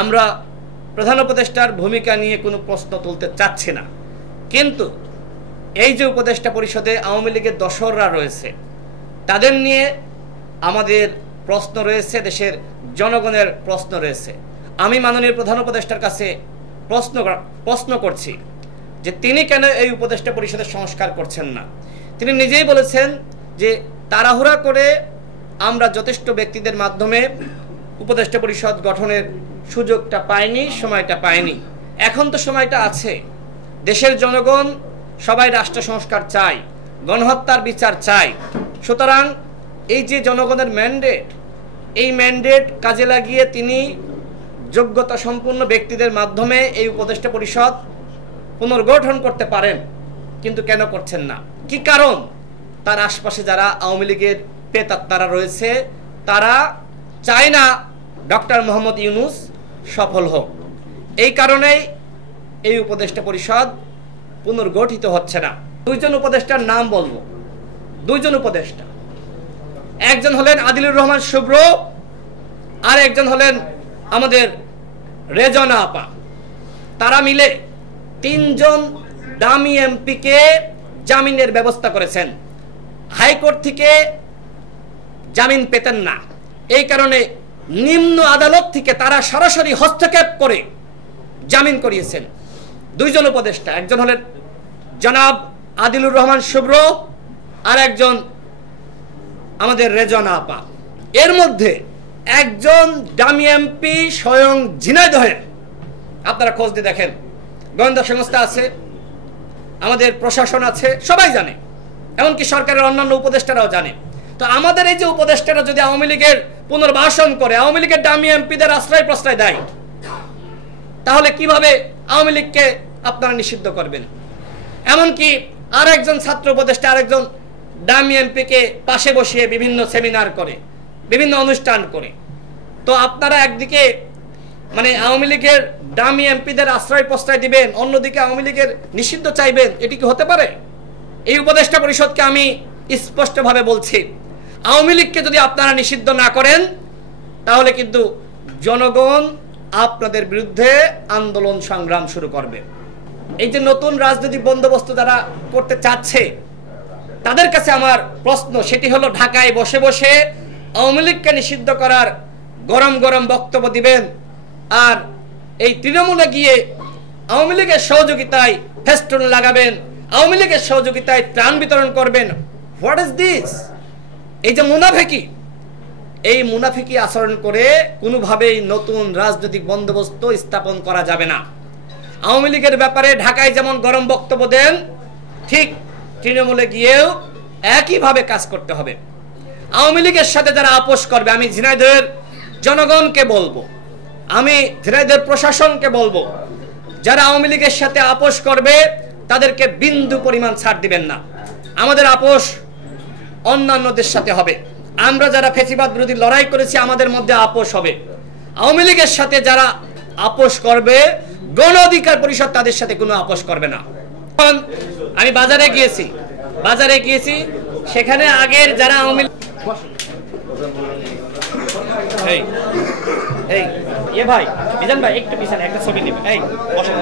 আমরা প্রধান উপদেষ্টার ভূমিকা নিয়ে কোনো প্রশ্ন তুলতে চাচ্ছি না, কিন্তু এই যে উপদেষ্টা পরিষদে আওয়ামী লীগের দোসররা রয়েছে তাদের নিয়ে আমাদের প্রশ্ন রয়েছে, দেশের জনগণের প্রশ্ন রয়েছে। আমি মাননীয় প্রধান উপদেষ্টার কাছে প্রশ্ন করছি যে তিনি কেন এই উপদেষ্টা পরিষদের সংস্কার করছেন না। তিনি নিজেই বলেছেন যে তাড়াহুড়া করে আমরা যথেষ্ট ব্যক্তিদের মাধ্যমে উপদেষ্টা পরিষদ গঠনের সুযোগটা পাইনি, সময়টা পাইনি। এখন তো সময়টা আছে। দেশের জনগণ সবাই রাষ্ট্র সংস্কার চায়, গণহত্যার বিচার চায়। সুতরাং এই যে জনগণের ম্যান্ডেট, এই ম্যান্ডেট কাজে লাগিয়ে তিনি যোগ্যতা সম্পন্ন ব্যক্তিদের মাধ্যমে এই উপদেষ্টা পরিষদ পুনর্গঠন করতে পারেন, কিন্তু কেন করছেন না? কি কারণ? তার আশপাশে যারা আওয়ামী লীগের প্রেতাত্মারা রয়েছে তারা চায় না ডক্টর মোহাম্মদ ইউনূস সফল হোক। এই কারণেই এই উপদেষ্টা পরিষদ পুনর্গঠিত হচ্ছে না। দুইজন উপদেষ্টার নাম বলবো। দুইজন উপদেষ্টা, একজন হলেন আদিলুর রহমান শুভ্র, আর একজন হলেন আমাদের রেজনা আপা। তারা মিলে তিনজন দামি এমপিকে জামিনের ব্যবস্থা করেছেন। হাইকোর্ট থেকে জামিন পেতেন না, এই কারণে নিম্ন আদালত থেকে তারা সরাসরি হস্তক্ষেপ করে জামিন করিয়েছেন। দুইজন উপদেষ্টা, একজন হলেন জনাব আদিলুর রহমান শুভ্র, আর একজন আমাদের রেজনা আপা। এর মধ্যে একজন দামি এমপি স্বয়ং ঝিনাইদহের, আপনারা খোঁজ দিয়ে দেখেন, গোয়েন্দা সংস্থা আছে, আমাদের প্রশাসন আছে, সবাই জানে, এমনকি সরকারের অন্যান্য উপদেষ্টারাও জানে। তো আমাদের এই যে উপদেষ্টারা যদি আওয়ামী লীগের পুনর্বাসন করে, আওয়ামী লীগের দামি এমপিদের আশ্রয় প্রশ্রয় দেয়, তাহলে কিভাবে আওয়ামী লীগকে আপনারা নিষিদ্ধ করবেন? এমনকি আর একজন ছাত্র উপদেষ্টা আরেকজন দামি এমপিকে পাশে বসিয়ে বিভিন্ন সেমিনার করে, বিভিন্ন অনুষ্ঠান করে। তো আপনারা একদিকে মানে আওয়ামী লীগের দামি এমপিদের আশ্রয় প্রশ্রয় দিবেন, অন্যদিকে আওয়ামী লীগের নিষিদ্ধ চাইবেন, এটি কি হতে পারে? এই উপদেষ্টা পরিষদকে আমি স্পষ্টভাবে বলছি, আওয়ামী লীগকে যদি আপনারা নিষিদ্ধ না করেন তাহলে কিন্তু জনগণ আপনাদের বিরুদ্ধে আন্দোলন সংগ্রাম শুরু করবে। এই যে নতুন রাজনৈতিক বন্দোবস্ত যারা করতে চাচ্ছে তাদের কাছে আমার প্রশ্ন, সেটি হলো ঢাকায় বসে বসে আওয়ামী লীগকে নিষিদ্ধ করার গরম গরম বক্তব্য দিবেন, আর এই তৃণমূলে গিয়ে আওয়ামী লীগের সহযোগিতায় ফেস্টুন লাগাবেন, আওয়ামী লীগের সহযোগিতায় ত্রাণ বিতরণ করবেন। What is this? এই যে মুনাফিকি, এই মুনাফিকি আচরণ করে কোনোভাবেই নতুন রাজনৈতিক বন্দোবস্ত স্থাপন করা যাবে না। আওয়ামী লীগের ব্যাপারে ঢাকায় যেমন গরম বক্তব্য দেন, ঠিক তৃণমূলে গিয়েও একইভাবে কাজ করতে হবে। আওয়ামী লীগের সাথে যারা আপোষ করবে, আমি ঝিনাইদহের জনগণকে বলবো, আমি ঝিনাইদহের প্রশাসনকে বলবো, যারা আওয়ামী লীগের সাথে আপোষ করবে তাদেরকে বিন্দু পরিমাণ ছাড় দিবেন না। আমাদের আপোষ অন্যান্যদের সাথে হবে। আমরা যারা ফ্যাসিবাদ বিরোধী লড়াই করেছি আমাদের মধ্যে আপোষ হবে। আওয়ামী লীগের সাথে যারা আপোষ করবে, গণ অধিকার পরিষদ তাদের সাথে কোনো আপোষ করবে না। আমি বাজারে গিয়েছি, সেখানে আগের যারা আওয়ামী ভাই মিজান ভাই একটু পিছনে একটা ছবি নেবে, এই বসেন।